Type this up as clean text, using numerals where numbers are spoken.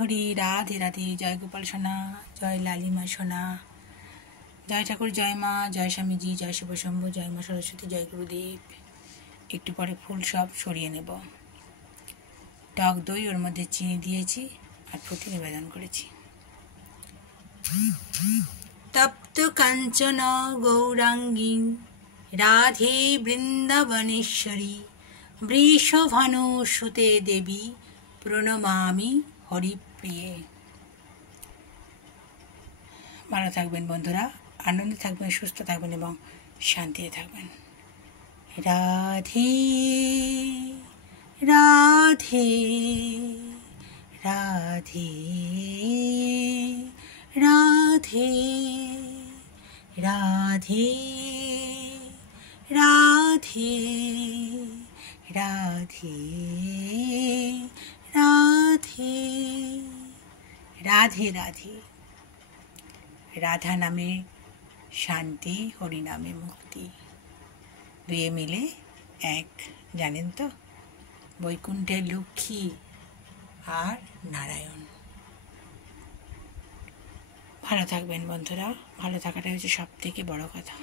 হরি রাধে রাধে। জয় গোপাল সোনা, জয় লালিমা সোনা, জয় ঠাকুর, জয় মা, জয় স্বামীজি, জয় শিবশম্ভু, জয় মা সরস্বতী, জয় গুরুদেব। একটু পরে ফুল সব সরিয়ে নেব। টক দই, ওর মধ্যে চিনি দিয়েছি আর ফুটি নিবেদন করেছি। তপ্ত কাঞ্চন গৌরাঙ্গী রাধে বৃন্দাবনেশ্বরী বৃষভানু সুতে দেবী প্রণমামি হরিপ্রিয়ে। ভালো থাকবেন বন্ধুরা, আনন্দে থাকবেন, সুস্থ থাকবেন এবং শান্তিতে থাকবেন। রাধে রাধে রাধে রাধে রাধে রাধে রাধে রাধে রাধে রাধে। রাধা নামে শান্তি, হরি নামে মুক্তি, দুয়ে মিলে এক, জানেন তো? বৈকুণ্ঠের লক্ষ্মী আর নারায়ণ। ভালো থাকবেন বন্ধুরা, ভালো থাকাটাই হচ্ছে সব থেকে বড় কথা।